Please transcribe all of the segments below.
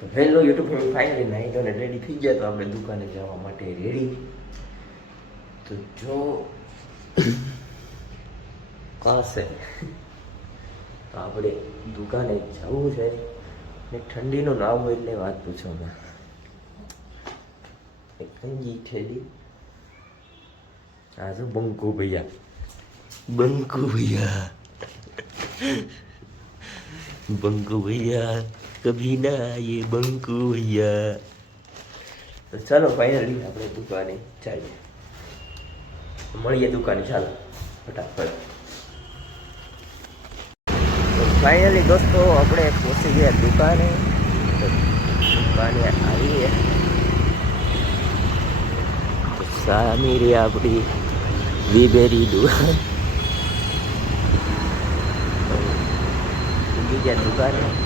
તો hello YouTube family finally નાઈ ધોઈને રેડી થઈ ગયા. તો આપણે દુકાને જવા માટે રેડી તો જો કાશે. તો આપણે દુકાને જવું છે. ને ઠંડીનું નામ હોય એટલે વાત પૂછો મેં કંજી ઠેલી. આ જો બંકુ ભૈયા. બંકુ ભૈયા. બંકુ ભૈયા. કભી ના આયે બંકુ તો ચાલો ફાઇનલી આપણે દુકાને જઈએ મળીએ દુકાને, ચાલો. ફટાફટ. ફાઇનલી દોસ્તો આપણે પહોંચી ગયા દુકાને. દુકાને આવીએ. સામી રે આપણી વિબેરી દુકાન. ગયા દુકાને.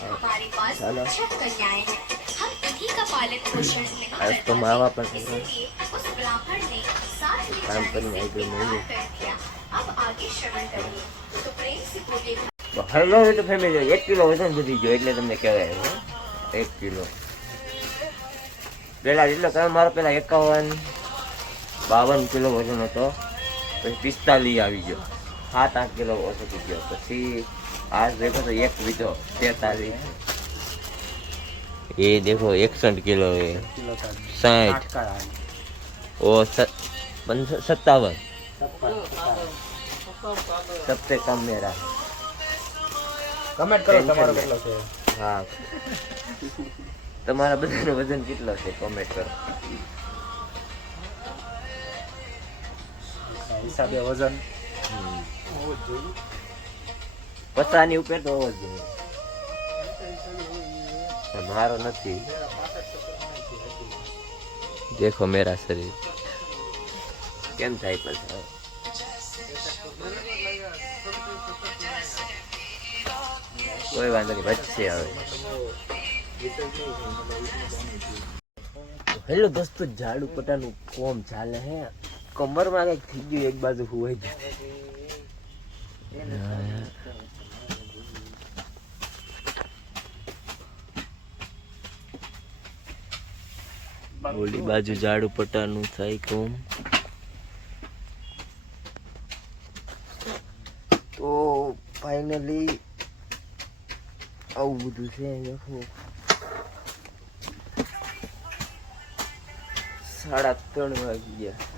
हमारे पास चलो। छह कन्याएं हैं हम इन्हीं का पालन पोषण नहीं आज कर तो पाते। माँ बाप पर- इसलिए उस ब्राह्मण ने साथ ले काम जाने करने से आई तो नहीं इनकार है। कर दिया अब आगे श्रवण करिए तो प्रेम से बोले તો હેલો તો ફેમિલી એક કિલો વજન વધી ગયો એટલે તમને કહેવાય છે એક કિલો પેલા એટલો તમે મારો પેલા એકાવન બાવન કિલો વજન હતો પછી પિસ્તાલીસ આવી ગયો સાત આઠ કિલો ઓછો થઈ ગયો પછી આ દેખો તો એક વીધો તેતાલીસ એ દેખો એકસઠ કિલો है साठ और सत्तावन सबसे कम मेरा કમેન્ટ કરો તમારો કેટલો છે હા તમારા બધાનો વજન કેટલો છે કોમેન્ટ કરો હિસાબે વજન પચાસની ઉપર તો હોવો જ જોઈએ. મારો નથી. દેખો મેરા શરીર. કેમ થાય પછી કોઈ વાંધો નહીં વચ્ચે હવે. હેલો દોસ્તો ઝાડુ પટાનું કોમ ચાલે હે? કમરમાં કંઈક થઈ ગયું એક બાજુ હોય ઓલી બાજુ ઝાડુ પટાનું થાય કોમ. તો ફાઈનલી આવું બધું છે દેખો સાડા ત્રણ વાગી ગયા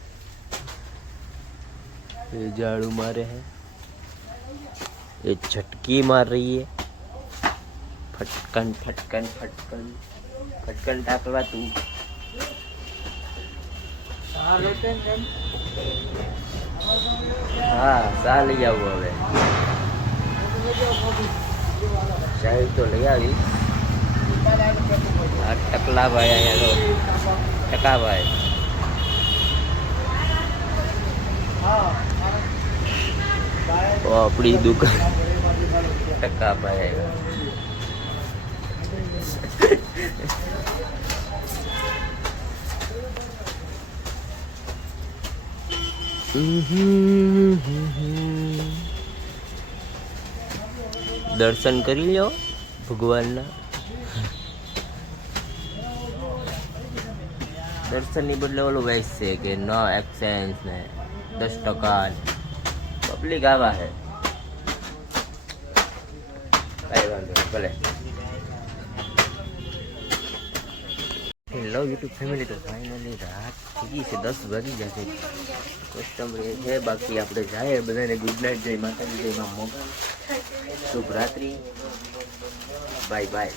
એ ઝાડુ મારે હે. એ ઝટકી માર રહી હે. ફટકન ફટકન ફટકન. ફટકન ટાકવા તું. હા સા લઈ આવું હવે. ચાય તો લઈ આવી. આ ટકલાભાઈ અહીંયા તો. ટકાભાઈ. તો આપણી દુકાન ટકાભાઈ આવ્યા. દર્શન કરી લો ભગવાનના દર્શનની બદલે ઓલું વેચ છે કે નો એક્સચેન્જ ને દસ ટકા પબ્લિક આવા હે કઈ વાંધો નહીં ભલે હેલો યુટ્યુબ ફેમિલી તો ફાઇનલી રાત થઈ ગઈ છે, દસ વાગી જશે કસ્ટમર એ છે, બાકી આપણે જાય બધાને ગુડ નાઇટ જય માતાજી, જય માં શુભ રાત્રિ. Bye bye